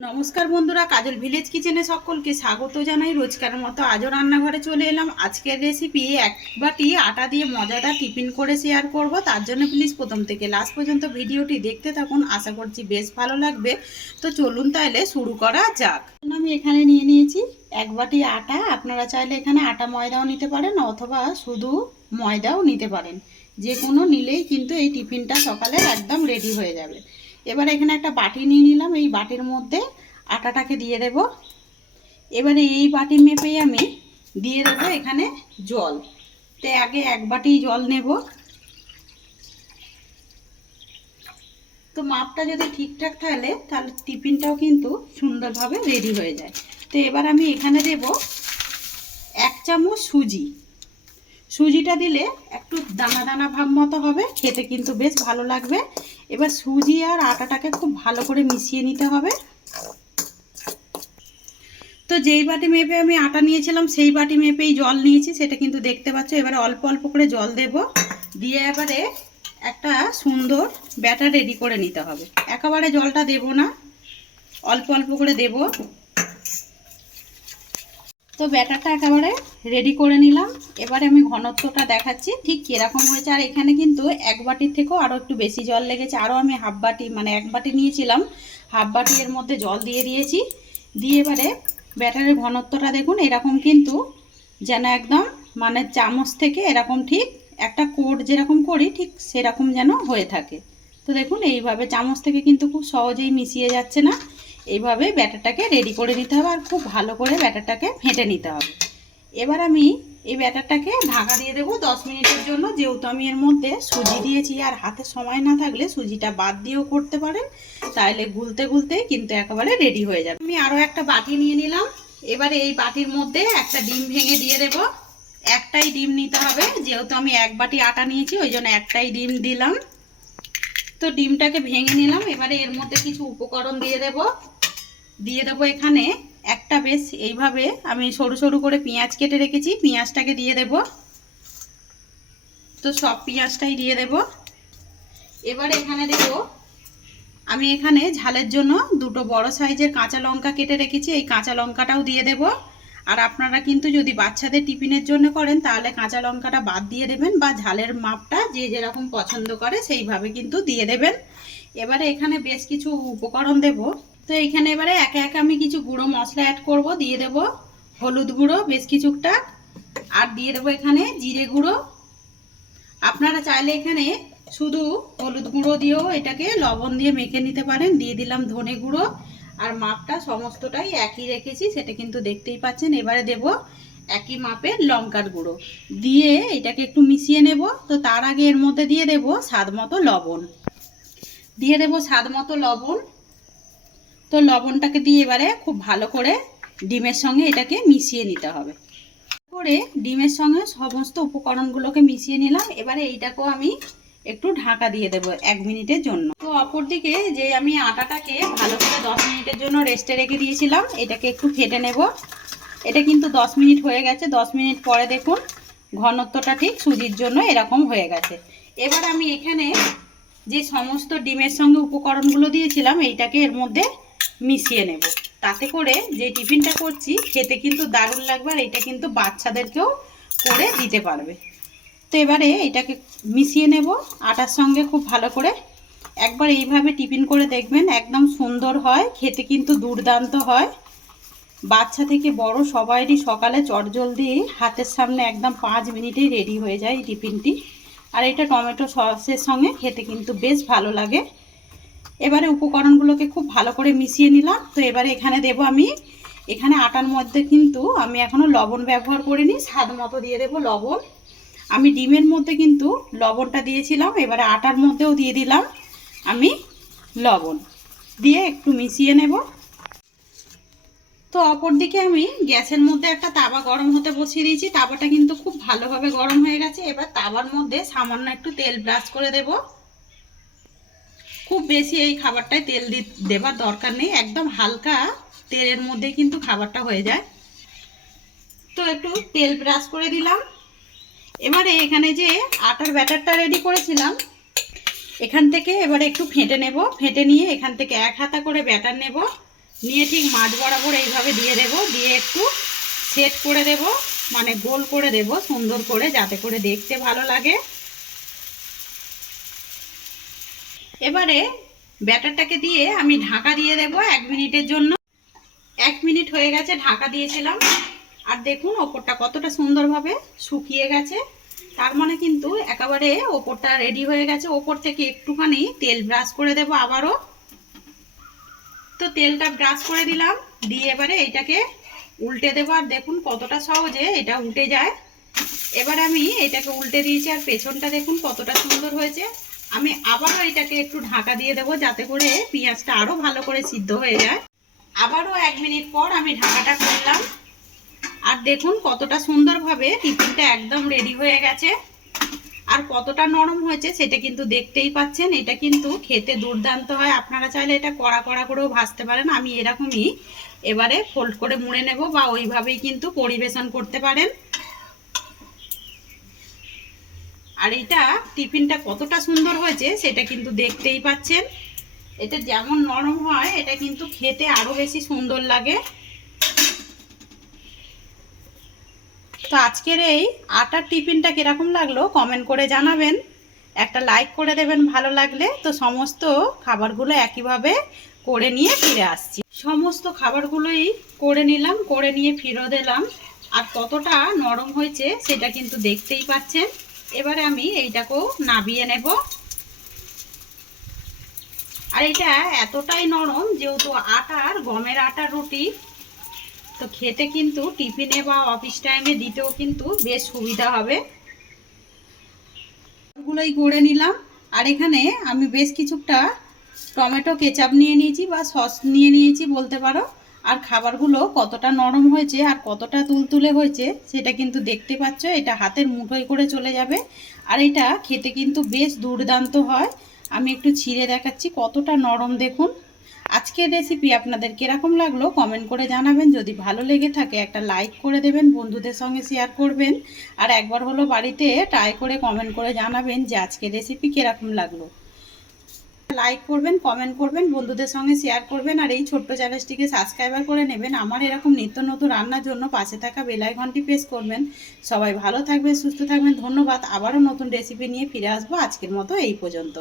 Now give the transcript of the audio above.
নমস্কার বন্ধুরা, কাজল ভিলেজ কিচেনে সকলকে স্বাগত জানাই। রোজকার মতো আজও রান্নাঘরে চলে এলাম। আজকের রেসিপি এক বাটি আটা দিয়ে মজাদার টিফিন করে শেয়ার করব। তার জন্য প্লিজ প্রথম থেকে লাস্ট পর্যন্ত ভিডিওটি দেখতে থাকুন, আশা করছি বেশ ভালো লাগবে। তো চলুন তাহলে শুরু করা যাক। আমি এখানে নিয়ে নিয়েছি এক বাটি আটা। আপনারা চাইলে এখানে আটা ময়দাও নিতে পারেন অথবা শুধু ময়দাও নিতে পারেন, যে কোনো নিলেই কিন্তু এই টিফিনটা সকালে একদম রেডি হয়ে যাবে। এবার এখানে একটা বাটি নিয়ে নিলাম, এই বাটির মধ্যে আটাটাকে দিয়ে দেব। এবারে এই বাটি মেপেই আমি দিয়ে দেবো এখানে জল। তো আগে এক বাটি জল নেব। তো মাপটা যদি ঠিকঠাক তাহলে টিফিনটাও কিন্তু সুন্দরভাবে রেডি হয়ে যায়। তো এবার আমি এখানে দেব 1 চামচ সুজি। সুজিটা দিলে একটু দানা দানা ভাব মতো হবে, খেতে কিন্তু বেশ ভালো লাগবে। এবার সুজি আর আটাটাকে খুব ভালো করে মিশিয়ে নিতে হবে। তো যেই বাটি মেপে আমি আটা নিয়েছিলাম সেই বাটি মেপেই জল নিয়েছি, সেটা কিন্তু দেখতে পাচ্ছ। এবারে অল্প অল্প করে জল দেব, দিয়ে এবারে একটা সুন্দর ব্যাটার রেডি করে নিতে হবে। একেবারে জলটা দেব না, অল্প অল্প করে দেব। তো ব্যাটারটা একেবারে রেডি করে নিলাম। এবারে আমি ঘনত্বটা দেখাচ্ছি ঠিক কীরকম হয়েছে। আর এখানে কিন্তু এক বাটির থেকেও আরও একটু বেশি জল লেগেছে। আরও আমি হাফ বাটি, মানে এক বাটি নিয়েছিলাম, হাফ বাটি এর মধ্যে জল দিয়ে দিয়েছি। দিয়ে এবারে ব্যাটারের ঘনত্বটা দেখুন, এরকম কিন্তু যেন একদম মানে চামচ থেকে এরকম ঠিক একটা কোট যেরকম করি ঠিক সেরকম যেন হয়ে থাকে। তো দেখুন এইভাবে চামচ থেকে কিন্তু খুব সহজেই মিশিয়ে যাচ্ছে না। এইভাবে ব্যাটারটাকে রেডি করে নিতে হবে আর খুব ভালো করে ব্যাটারটাকে ফেটে নিতে হবে। এবার আমি এই ব্যাটারটাকে ঢাকা দিয়ে দেবো 10 মিনিটের জন্য। যেহেতু আমি এর মধ্যে সুজি দিয়েছি, আর হাতে সময় না থাকলে সুজিটা বাদ দিয়েও করতে পারেন, তাহলে গুলতে গুলতে কিন্তু একেবারে রেডি হয়ে যাবে। আমি আরও একটা বাটি নিয়ে নিলাম। এবারে এই বাটির মধ্যে একটা ডিম ভেঙে দিয়ে দেব। একটাই ডিম নিতে হবে, যেহেতু আমি এক বাটি আটা নিয়েছি ওই জন্য একটাই ডিম দিলাম। তো ডিমটাকে ভেঙে নিলাম। এবারে এর মধ্যে কিছু উপকরণ দিয়ে দেবো এখানে একটা বেশ এইভাবে আমি সরু সরু করে পেঁয়াজ কেটে রেখেছি, পেঁয়াজটাকে দিয়ে দেব। তো সব পেঁয়াজটাই দিয়ে দেব। এবার এখানে দেব আমি এখানে ঝালের জন্য দুটো বড় সাইজের কাঁচা লঙ্কা কেটে রেখেছি, এই কাঁচা লঙ্কাটাও দিয়ে দেব। আর আপনারা কিন্তু যদি বাচ্চাদের টিফিনের জন্য করেন তাহলে কাঁচা লঙ্কাটা বাদ দিয়ে দেবেন, বা ঝালের মাপটা যে যেরকম পছন্দ করে সেইভাবে কিন্তু দিয়ে দেবেন। এবারে এখানে বেশ কিছু উপকরণ দেব। তো এইখানে এবারে একে একে আমি কিছু গুঁড়ো মশলা অ্যাড করব। দিয়ে দেব হলুদ গুঁড়ো বেশ কিছুটা, আর দিয়ে দেবো এখানে জিরে গুঁড়ো। আপনারা চাইলে এখানে শুধু হলুদ গুঁড়ো দিয়েও এটাকে লবণ দিয়ে মেখে নিতে পারেন। দিয়ে দিলাম ধনে গুঁড়ো, আর মাপটা সমস্তটাই একই রেখেছি, সেটা কিন্তু দেখতেই পাচ্ছেন। এবারে দেব একই মাপের লঙ্কার গুঁড়ো, দিয়ে এটাকে একটু মিশিয়ে নেব। তো তার আগে এর মধ্যে দিয়ে দেব স্বাদ মতো লবণ। তো লবণটাকে দিয়ে এবারে খুব ভালো করে ডিমের সঙ্গে এটাকে মিশিয়ে নিতে হবে। করে ডিমের সঙ্গে সমস্ত উপকরণগুলোকে মিশিয়ে নিলাম। এবারে এইটাকেও আমি একটু ঢাকা দিয়ে দেবো 1 মিনিটের জন্য। তো অপরদিকে যে আমি আটাটাকে ভালো করে 10 মিনিটের জন্য রেস্টে রেখে দিয়েছিলাম, এটাকে একটু ফেটে নেব। এটা কিন্তু 10 মিনিট হয়ে গেছে। 10 মিনিট পরে দেখুন ঘনত্বটা ঠিক সুজির জন্য এরকম হয়ে গেছে। এবার আমি এখানে যে সমস্ত ডিমের সঙ্গে উপকরণগুলো দিয়েছিলাম এইটাকে এর মধ্যে মিশিয়ে নেব। তাতে করে যে টিফিনটা করছি খেতে কিন্তু দারুণ লাগবে, আর এটা কিন্তু বাচ্চাদেরকেও করে দিতে পারবে। তো এবারে এটাকে মিশিয়ে নেব আটার সঙ্গে খুব ভালো করে। একবার এইভাবে টিফিন করে দেখবেন, একদম সুন্দর হয়, খেতে কিন্তু দুর্দান্ত হয়। বাচ্চা থেকে বড় সবাইরই সকালে চটজলদি হাতের সামনে একদম 5 মিনিটেই রেডি হয়ে যায় এই টিফিনটি। আর এটা টমেটো সসের সঙ্গে খেতে কিন্তু বেশ ভালো লাগে। এবারে উপকরণগুলোকে খুব ভালো করে মিশিয়ে নিলাম। তো এবারে এখানে দেব আমি এখানে আটার মধ্যে কিন্তু আমি এখনও লবণ ব্যবহার করিনি, স্বাদ মতো দিয়ে দেব লবণ। আমি ডিমের মধ্যে কিন্তু লবণটা দিয়েছিলাম, এবারে আটার মধ্যেও দিয়ে দিলাম আমি লবণ, দিয়ে একটু মিশিয়ে নেব। তো অপরদিকে আমি গ্যাসের মধ্যে একটা তাওয়া গরম হতে বসিয়ে দিয়েছি। তাওয়াটা কিন্তু খুব ভালোভাবে গরম হয়ে গেছে। এবার তাওয়ার মধ্যে সামান্য একটু তেল ব্রাশ করে দেব। খুব বেশি এই খাবারটায় তেল দেবার দরকার নেই, একদম হালকা তেলের মধ্যে কিন্তু খাবারটা হয়ে যায়। তো একটু তেল ব্রাশ করে দিলাম। এবারে এখানে যে আটার ব্যাটারটা রেডি করেছিলাম এখান থেকে এবারে একটু ফেটে নেব। ফেটে নিয়ে এখান থেকে 1 হাতা করে ব্যাটার নেব, নিয়ে ঠিক মাঝ বরাবর এইভাবে দিয়ে দেব, দিয়ে একটু সেট করে দেব, মানে গোল করে দেব সুন্দর করে, যাতে করে দেখতে ভালো লাগে। এবারে ব্যাটারটাকে দিয়ে আমি ঢাকা দিয়ে দেব 1 মিনিটের জন্য। 1 মিনিট হয়ে গেছে ঢাকা দিয়েছিলাম, আর দেখুন ওপরটা কতটা সুন্দরভাবে শুকিয়ে গেছে। তার মানে কিন্তু একেবারে ওপরটা রেডি হয়ে গেছে। ওপর থেকে একটুখানি তেল ব্রাশ করে দেব আবারও। তো তেলটা ব্রাশ করে দিলাম, দিয়ে এবারে এইটাকে উল্টে দেবো, আর দেখুন কতটা সহজে এটা উল্টে যায়। এবার আমি এটাকে উল্টে দিয়েছি, আর পেছনটা দেখুন কতটা সুন্দর হয়েছে। আমি আবারও এটাকে একটু ঢাকা দিয়ে দেবো, যাতে করে পেঁয়াজটা আরও ভালো করে সিদ্ধ হয়ে যায়। আবারও 1 মিনিট পর আমি ঢাকাটা খুললাম, আর দেখুন কতটা সুন্দরভাবে টিফিনটা একদম রেডি হয়ে গেছে। আর কতটা নরম হয়েছে সেটা কিন্তু দেখতেই পাচ্ছেন। এটা কিন্তু খেতে দুর্দান্ত হয়। আপনারা চাইলে এটা কড়া কড়া করেও ভাজতে পারেন। আমি এরকমই এবারে ফোল্ড করে মুড়ে নেব, বা ওইভাবেই কিন্তু পরিবেশন করতে পারেন। আর এটা টিফিনটা কতটা সুন্দর হয়েছে সেটা কিন্তু দেখতেই পাচ্ছেন। এটা যেমন নরম হয় এটা কিন্তু খেতে আরো বেশি সুন্দর লাগে। তো আজকের এই আটার টিফিনটা কিরকম লাগলো কমেন্ট করে জানাবেন, একটা লাইক করে দেবেন ভালো লাগলে। তো সমস্ত খাবারগুলো একইভাবে করে নিয়ে ফিরে আসছি। সমস্ত খাবারগুলোই করে নিলাম, করে নিয়ে ফিরে দিলাম, আর কতটা নরম হয়েছে সেটা কিন্তু দেখতেই পাচ্ছেন। এবারে আমি এইটাকেও নাবিয়ে নেব। আর এটা এতটাই নরম, যেহেতু আটার গমের আটার রুটি, তো খেতে কিন্তু টিফিনে বা অফিস টাইমে দিতেও কিন্তু বেশ সুবিধা হবে। গুলোই করে নিলাম, আর এখানে আমি বেশ কিছুটা টমেটো কেচাপ নিয়ে নিয়েছি, বা সস নিয়ে নিয়েছি বলতে পারো। আর খাবারগুলো কতটা নরম হয়েছে আর কতটা তুলতুলে হয়েছে সেটা কিন্তু দেখতে পাচ্ছ। এটা হাতের মুঠোয় করে চলে যাবে, আর এটা খেতে কিন্তু বেশ দুর্দান্ত হয়। আমি একটু ছিঁড়ে দেখাচ্ছি কতটা নরম দেখুন। আজকের রেসিপি আপনাদের কিরকম লাগলো কমেন্ট করে জানাবেন। যদি ভালো লেগে থাকে একটা লাইক করে দেবেন, বন্ধুদের সঙ্গে শেয়ার করবেন, আর একবার হলো বাড়িতে ট্রাই করে কমেন্ট করে জানাবেন যে আজকের রেসিপি কিরকম লাগলো। লাইক করবেন, কমেন্ট করবেন, বন্ধুদের সঙ্গে শেয়ার করবেন, আর এই ছোট্ট চ্যানেলটিকে সাবস্ক্রাইবার করে নেবেন। আমার এরকম নিত্য নতুন রান্নার জন্য পাশে থাকা বেল আইকনটি প্রেস করবেন। সবাই ভালো থাকবেন, সুস্থ থাকবেন, ধন্যবাদ। আবারও নতুন রেসিপি নিয়ে ফিরে আসবো। আজকের মতো এই পর্যন্ত।